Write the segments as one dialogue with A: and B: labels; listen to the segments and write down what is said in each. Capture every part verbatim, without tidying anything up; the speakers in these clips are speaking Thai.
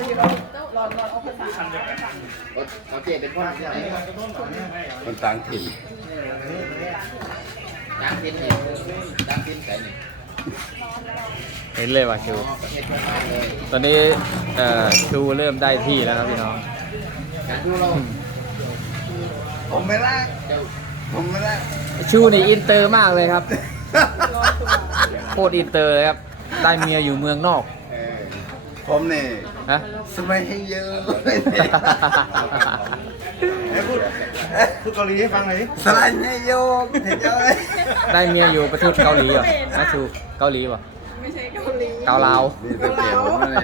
A: รอนรอนเอาภาษาเอาเจเป็นคนที่ไหนคนต่างถิ่นต่างถิ่นเนี่ยต่างถิ่นใส่เนี่ย
B: เห็นเลยว่าชูตอนนี้เอ่อชูเริ่มได้ที่แล้วครับพี่น้อง
A: ผมไม่ละผมไม่ละ
B: ชูนี่อินเตอร์มากเลยครับโคตรอินเตอร์เลยครับได้เมียอยู่เมืองนอก
A: ผมเนี่ย
B: ฮะ
A: สมัยให้เยอะพูดพูดเกาหลีให้ฟังหน่อยสลายให้เยอะเห็นเยอะเลย
B: ได้เมียอยู่ประเทศเกาหลีเหรอนะชูเกาหลีป่ะ
C: ไม่ใช่เกาหลี
B: เกาลาว
A: นี่ตัวเกี่ยวเลย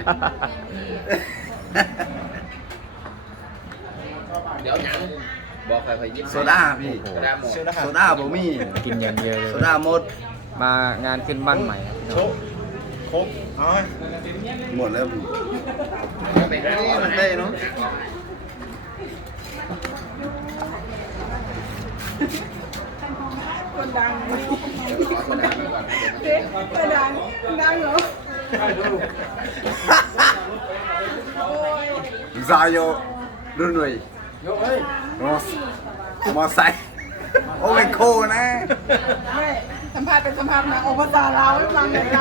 A: เดี๋ยวยังบอกใครใครยิ้มโซดาพี่โซดาหมดโซดาบ่มี
B: กินอย่างเดียวเลย
A: โซดาหมด
B: มางานขึ้นบ้านใหม่
A: โชคครบเอาหมดแล้วพี่มันได้เนาะ
C: คนดังคนดังคนดังดังเหรอ
A: ซาโยรุ่นหน่วยมอมอไซโอ้เป็นโคนะ
C: ไม่สัมภาษณ์เป็นสัมภาษณ์นะโอภาษาลาวให้ฟังหน่อยได้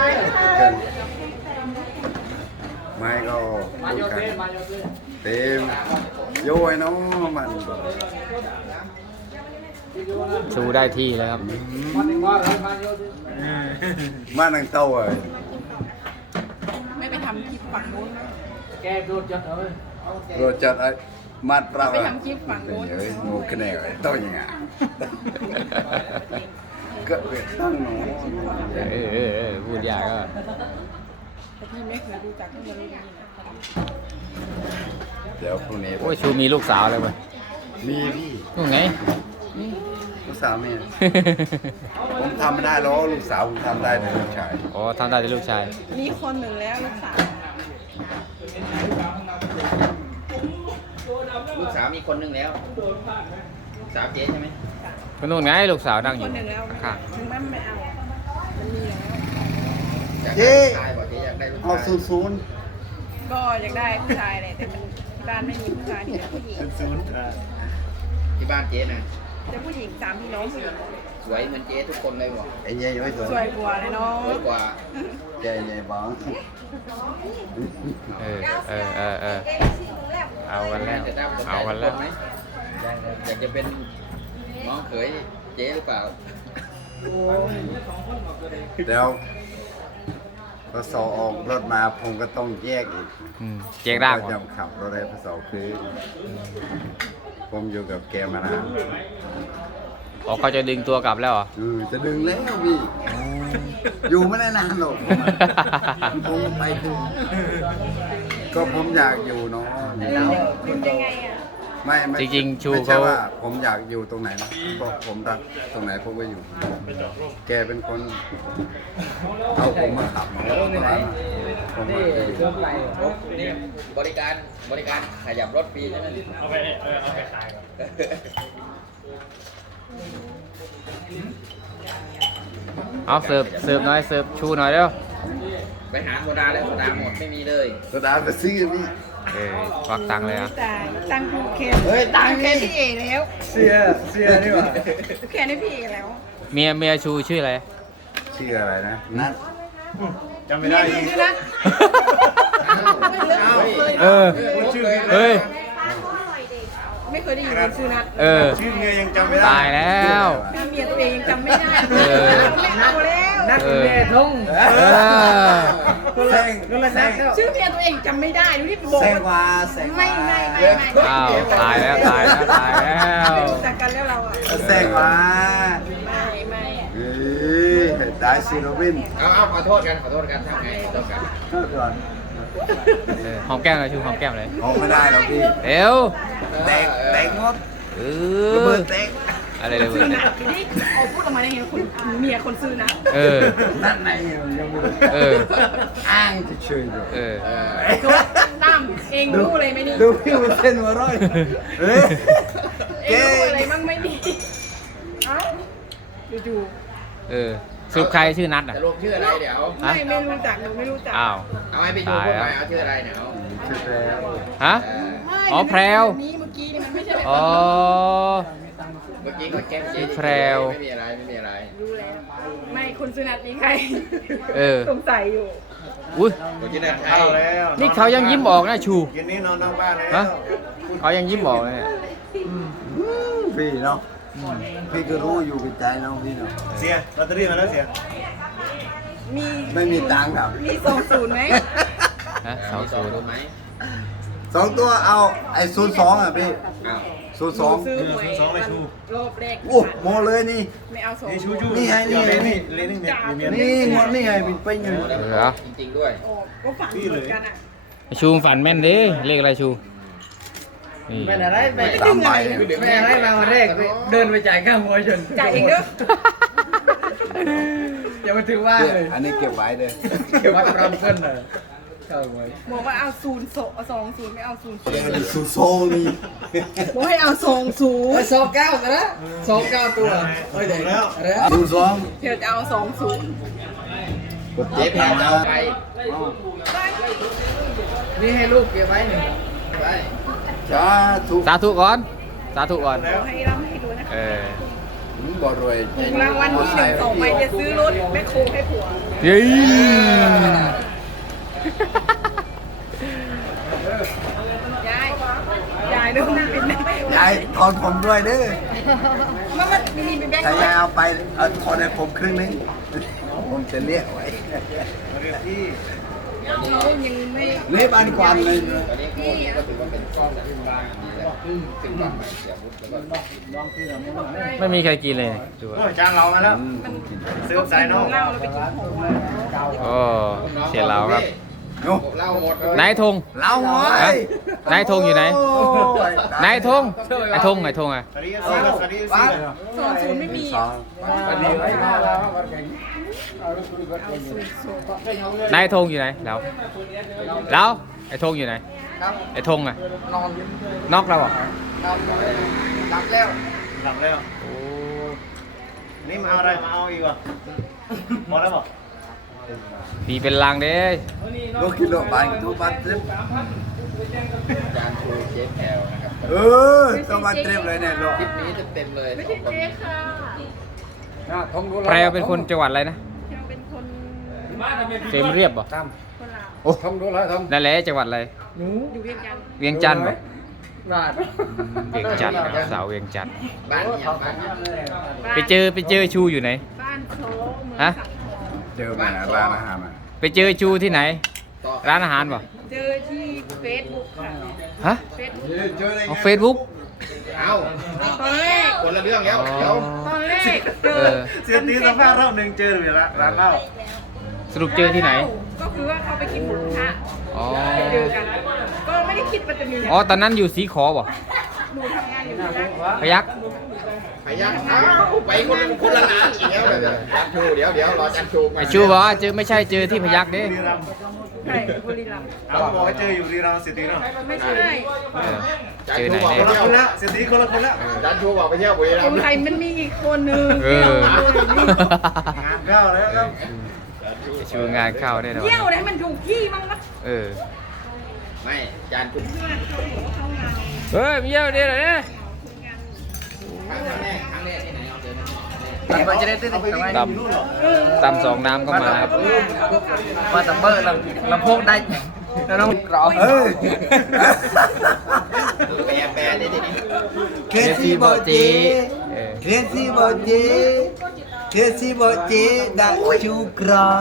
A: ไม่ก็เต็มโย่ไอ้น้องมัน
B: ชูได้ที่แล้วครับ
A: มาหนังเต้าเลย
C: ไม่ไปทำคลิปฝั่งโน้น
B: แกโดนจัดเลย
A: โดนจัดไอ้มัดเรา
C: ไปทำคลิปฝั่งโน้น
A: เฮ้ยงูคะแนนไอ้ต้นยังไงก็เป็นตั้งหนู
B: เออเออพูดยากก็
C: แต่พี่ไม่เคยดูจากที่มันรู้
A: เดี๋ยวพรุ่งนี้
B: โอ้ยชูมีลูกสาวเลยมั้ย
A: มีพี่
B: ลูกไง
A: ลูกสาวแม่ผมทำไม่ได้หรอกลูกสาวผมทำได้แต่ลูกชาย
B: อ๋อทำได้แต่ลูกชาย
C: มีคนหนึ่งแล้วลูกสาว
A: ลูกสาวมีคนหนึ่งแล้วลูกสาวเจ๊ใช่ไหม
B: คนนู้นไงลูกสาวนั่งอยู่
C: ค่ะถึงแม่ไม่เอามันมีแล้ว
A: เจ๊เอาศูนย์ศูนย์
C: ก็อยากได้ผู้ชายเลยแต่มันบ้านไม่มีผู้ชายที่ผู้หญิง
A: ศูนย์ที่บ้านเจ๊น่ะ
C: จะผู้หญิงสามพี่น้องผู้หญิง
A: สวยเหมือนเจ๊ทุกคนเลยบ่ไอ้เจ๊ยังไม่สวย
C: สวยกว่าเลยเนาะ
A: สวยกว่าเจ๊ใหญ่บ้าง
B: เออเออเออเออเอากันแล้วเอากันแล้ว
A: อยากจะเป็นน้องเขยเจ๊หรือเปล่าเดี๋ยวพอสอออกรถมาผมก็ต้องแยกอีก
B: แยกร่าง
A: จะขับรถได้พอสอคือผมอยู่กับแกมานาน
B: อ๋อเขาจะดึงตัวกลับแล้วเหรอ
A: อือจะดึงแล้วพี่อยู่ไม่ได้นานหรอกผมไปถึงก็ผมอยากอยู่เนาะ
C: ดึงยังไงอ่ะ
A: ไม่ไม่
B: จริงๆชู
A: เขาว่าผมอยากอยู่ตรงไหนนะบอกผมรักตรงไหนผมก็อยู่แกเป็นคนเอาผมมาขับมาผมมานี่บริการบริการขยับรถฟรีใช่ไหมเอาไปเอาไปขายก่อน
B: เอาเสิร์ฟเสิร์ฟหน่อยเสิร์ฟชูหน่อยเร็ว
A: ไปหาโซดาแล้วโซดาหมดไม่มีเลยโซดาไปซื้อพี่
B: เออควักตังค์เลยอ่ะ
C: ตังค์เคนเฮ้ยตังค์เคนพี่เอแล้ว
A: เสียเสียนี่หว่า
C: เคนให้พี่เอแล้ว
B: เมียเมียชูชื่ออะไร
A: ชื่ออะไรนะนัทจำไม่ได้
C: ชื่อนัท
B: เออเฮ้ย
C: ไม่เคยได้ยินชื่อนัท
B: เออ
A: ชื่อเมียยังจำไม่ได้
B: ตายแล้ว
C: เมียตัวเองยังจำไม่ได้เออไม่เอาแล้ว
B: นัทเมียทง
A: แซง
C: ชื่อเมียตัวเองจำไม่ได้ดูที่บอก
A: แซงว่าแซง
C: ไม่ไม่ไม่ไม่
B: อ้าวตายแล้วตายแล้วตายแล้ว
C: จากกันแล้วเราอ่ะ
A: แซงว่า
C: ไม่ไม่
A: เฮ้ยได้ซีโรบินเอาเอาขอโทษกันขอโทษกันทำไงขอโทษกันขอโทษก่อน
B: หอมแก้มเลยชูหอมแก้มเลย
A: หอมไม่ได้หรอกพี่
B: เดี๋ยว
A: แตกแตกหมด
B: เอ
A: อระเบิดแตก
B: อะไรเลย
C: ซื้อนะนี่เอาพูดออกมาได้ไงคนเมียคนซื้อนะ
B: เออ
A: นั่นไหนยังไม่
B: เออ
A: อ้างจะช่วยดู
B: เออ
C: ตั้มเองรู้อะไรไหมนี่
A: ดูพี่มันเส้นหัวร้อยเฮ้ย
C: เองรู้อะไรมั่งไม่มีเอ้าดู
B: เออสรุปใครชื่อนัทอ่ะ
A: จะลงชื่ออะไรเดี๋ยว
C: ไม่ไม่รู้จักหนูไม่รู้จัก
B: อ้าว
A: เอาให้ไปดูพวกไปเอาชื่ออะไรเดี๋ยวชื่อแพรว
B: ฮะ อ๋อแพรว
C: นี้เมื่อกี้นี่มันไม่ใช่แบบ
B: อ๋อ
D: เมื่อกี้ก็แก้มเจ๊
B: แพรว
D: ไม่มีอะไรไม่มีอะไร
C: รู้แล้วไม่คุณสุนันท์นี่ใคร
B: เออ
C: สงสัยอยู่
B: อุ้ย
D: เมื่อกี้นั่นใคร
E: เข้าแล้ว
B: นี่เขายังยิ้มออกนะชู
E: เย็นนี้นอนนอกบ้านแล้ว
B: ฮะ เขายังยิ้มออกเลยเนี่ย
A: พี่เนาะพี่ก็รู้อยู่กับใจเนาะพี่เนาะ
E: เสียลอตเตอรี่มาแล้วเสีย
C: มี
A: ไม่มีตังค์ครับ
C: มีสองศูนย์ไหม
B: ฮะเสา
D: มีสอ
B: ศู
D: ง
B: นย์
D: รู้ไหม
A: สองตัวเอาไอ้ศูนย์สองอ่ะพี่
D: อ้าว
A: ศูนย์สอง
C: ซื้อหวยรอบแรก
A: โอ้โมเลยนี่
C: ไม่เอาสอง
E: นี่ชูชู
A: นี่ไงนี่ไงนี่
E: เลนนี่เนี่ยมีเมีย
A: นี่งวดนี่ไงเป็นไปอยู่
B: เหรอ
D: จริงๆด้วย
C: ออกก็ฝันเหมือนกันอ่ะ
B: ชูฝันแม่นดิเลขอะไรชู นี่
F: ไม่อะไรไม่
A: สามใบ
F: ไม่อะไรมาวันแรกเดินไปจ่ายค่ามวยจน
C: จ่ายเองเด้อ
F: อย่ามาถือว่า
A: เนี่ย
F: เลย
A: อันนี้เก็บไว้เลย
F: เก็บวัดรำเพิ่นเลยเข้ามวย
C: บอกว่าเอาศูนย์สองศูนย์ไม่เอาศูนย์
A: ซูโซนี่
C: บอกให้เอาสองศูน
F: โอ้ย
C: ย์
F: สองเก้ากันนะสองเก้าตัวโอ้ยเด็ก
E: แล้ว
F: อะไร
A: ศูนย์สอง
C: เดี๋ยวจะเอาสองศูนย์
D: เจ๊แพรวเอาไป
F: นี่ให้ลูกเก็บไว้หนึ่ง
D: ไป
A: จ้าถูก
B: สาธุก่อน สาธุก่อน
C: บอกให้ร่ำให้ดูนะคะ
B: เออ
A: บ่รวย
C: ถูกรางวัลที่หนึ่งสองใบจะซื้อรถแม่โคให้ผัว
B: เย้
C: ยายยายดูมันเป็น
A: ยายถอนผมด้วยเด้อ
C: มันมันมีเป็นแบงค์
A: ถ้ายายเอาไปเอาถอนให้ผมครึ่งนึงผมจะเรียกไว้
E: เรียกพี่
C: เขายังไม่
A: เรียกบ้านกวางเลย
D: ตอนนี้พวกนี้ก็ถือว่าเป็นก้อนจากบ้านนี่แหละซึ่งบ้านใหม่เสียบุตรแล้วก็
B: ไม่มีใครกินเลยดู
E: โอ้ยจานเรามาแล้วซื้อสายน้อง
C: เหล้าแล้วไปกินของหวาน
B: โอ้เสียเราครับ
A: โอ้
D: เหล้าหมดเลย
B: นายธง
A: เล่าหน่อย
B: นายธงอยู่ไหน นายธงไอ้ธงไอ้ธงอ่ะ
E: สวัสดีซีก็สวัสดีซี
C: สองศูนย์ไม่มี
A: สอง
F: วันนี้ไว้หน้าเราวันแข่ง
B: นายธงอยู่ไหนแล้วแล้วไอ้ธงอยู่ไหน
F: ครับ
B: ไอ้ธงอ่ะ
F: นอน
B: นอกเราอ่ะ
F: นอนหลับแล้ว
E: หลับแล้ว
B: โอ้
E: นี่มาเอาอะไรมาเอาอีกวะพอแล้วบอก
B: ปีเป็นลางเด้
A: ลูกกิโลบานตัวบานเต็ม
D: จานชูเจ๊แพรวนะครับ
A: เออตัวบานเต็มเลยเนี่ยลูก
D: คลิปนี้เต็มๆเลย
C: ไม่ใช่เจ๊ค่ะ
F: หน้าทงดู
B: แพรวเป็นคนจังหวัดอะไรนะ
C: ยังเป็นคน
B: เฟรมเรียบบ่
F: ตาม
C: คนลาว
B: โอ้
F: ทงดูแล้วทง
B: นั่นแหละจังหวัดอะไร
F: หนู
C: อยู่เวียงจันทร์
B: เวียงจันทร์บ่
F: บ้าน
B: เวียงจันทร์นะครับสาวเวียงจันทร์
D: บ้านเนี่ยบ้านเนี่ย
B: ไปเจอไปเจอชูอยู่ไหน
C: บ้านโชว์เมือง
B: ฮะ
C: สังทอง
A: เจอมาร้านอาหารมา
B: ไปเจอชูที่ไหน ร้านอาหารบ่
C: เจอที่เฟซบุ๊กค่ะ
B: ฮะ
C: เฟซบุ๊ก
A: เจออะไร
B: เอาเฟซบุ๊ก
D: เอ้า
C: ตอนแรก
D: คนละเรื่องแล้วเดี๋ยว
C: ตอนแรกเจ
B: เอ
C: อ
B: อ
E: เสียตีสัมภาษณ์รอบหนึ่งเจออยู่ละร้านเหล้า
B: สรุปเจอที่ไหน
C: ก็คือว่าเขาไปกินหมูกระทะ
B: อ๋อ
C: ไปเจอกัน ก็ไม่ได้คิดว่าจะมี
B: อ๋อ ตอนนั้นอยู่สีขอบ่
C: หนูทำงานอยู่ที่นั่น
B: พยัก
D: พยักเอ้าไปคนละคนละร้านอีกแล้วเดี๋ยวจานชูเดี๋ยวเดี๋ยวรอจานชูมา
B: ไอชูบอกว่าเจอไม่ใช่เจอที่พยักเด้
E: บุรีรัมย์
C: ใช่บุรีรัมย์
E: เอาบอกว่าเจออยู่บุรีรัมย์เสียตีเนาะ
C: ไม่ใช่
B: เออ
D: จาน
B: เจอ
D: ชู
B: ไหน
D: บอก
B: เนี่
D: ไป
B: ย
E: คนละ
D: เที่ยว
E: คนละเสียตีคนละคนละ
D: จานชูบอกไปเที่ยวบุรีรั
C: ค
D: ม
C: น
D: ย์
C: ไทยมันมีอีกคนนึง
B: เอ
C: ที่
B: อ
C: เราดูนี่
E: งานเข้าแล้วครับ
B: ไอ้ชูงานเข้าได้หรอ
C: เที่ยวเลยให้มันถูกที่มั้งนะ
B: เออ
D: ไม่จานชู
C: เพื่อนเขาบอกว่าเขาเงา
B: เฮ้ยมีเยี่ยวเดียวเลยเนี่ย
D: ครั้งแรกครั้งแรกที่ไหนเอาเจอไหม
F: ตามไปจะได้ติดทำไม
B: ตำตำสองน้ำก็มาครับ
F: มาตัมเบอร์ลำลำโพงได้แล้วน้องกรอบ
A: เอ้ย
D: แปรแปรได้ทีนี้
A: เคซี่บอจี
B: เออ
A: เคซี่บอจีเคซี่บอจีดักชูกรอง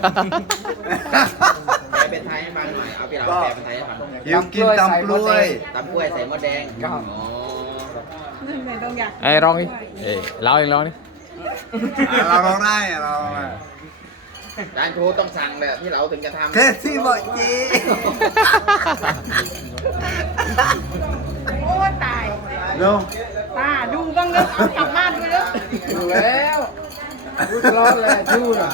D: แปรเป็นไทยให้ฟังหน่อยเอาพี่เราแปรเป็นไทยให้ฟัง
A: ยิมกินตำกล้วย
D: ตำกล้วยใส่มะแดงอ๋อ
C: ไม่ต้องอยาก
B: ไอ้ร้องดิเอ้ยเล่าเองร้องดิ
A: เราลองได้อะเราลองได้
D: จานชูต้องสั่งแบบที่เราถึงจะทำ
A: เคซี่บอจี
C: โอ้ตาย
A: เนาะ
C: ป้าดูบ้างเนอะเอากลับบ้านด้วยเนอะ
F: ดูแล้วดูตลอดเลยดูน่ะ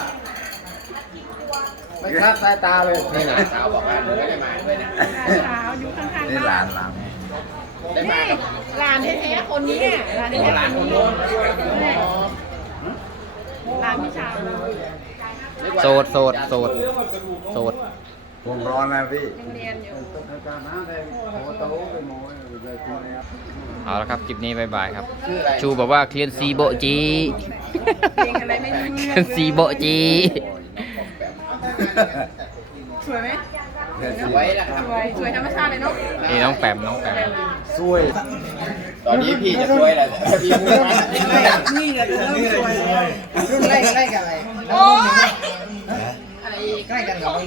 F: ไม่คลาดสายตาเลย
D: นี่หลานสาวบอกว่าหนูไม่ได้มาด้วยนะ
C: หลานสาวอยู่ข้างๆ
A: นี่ห
C: บ้า
A: ลาน นหลาน
D: ได้มา
C: นี่
D: กับ
C: หลานแท้ๆคนนี้อะหลานแท้
D: หลาน
C: ๆ
D: ค
C: คน น
D: โน้
C: นี้
D: น
C: หลานพี่ชาว
B: โสดโสดโสดโสด
A: ผมร้อนนะพี่
C: ยังเรียนอยู่
B: เอาละครับคลิปนี้บายบายครับ ชูบอกว่าเคลียนซีโบจี
C: เพลงอะไรไม่รู้
B: เคลี
C: เรื่
B: ย
C: อน ง
B: ซีโบจี
C: สวยไหม
D: ไว้แล้วครับ
C: สวยสวยธรรมชาติเลยเนาะ
B: นี่น้องแปมน้องแปม
A: ช่วย
D: ตอนนี้พี่จะช่วยแล้วพี่มุ่งมั่น
C: นี่แหละจะเริ่มสวยแล้ว
F: รุ่นแรกแรกอะไร
C: โอ้ย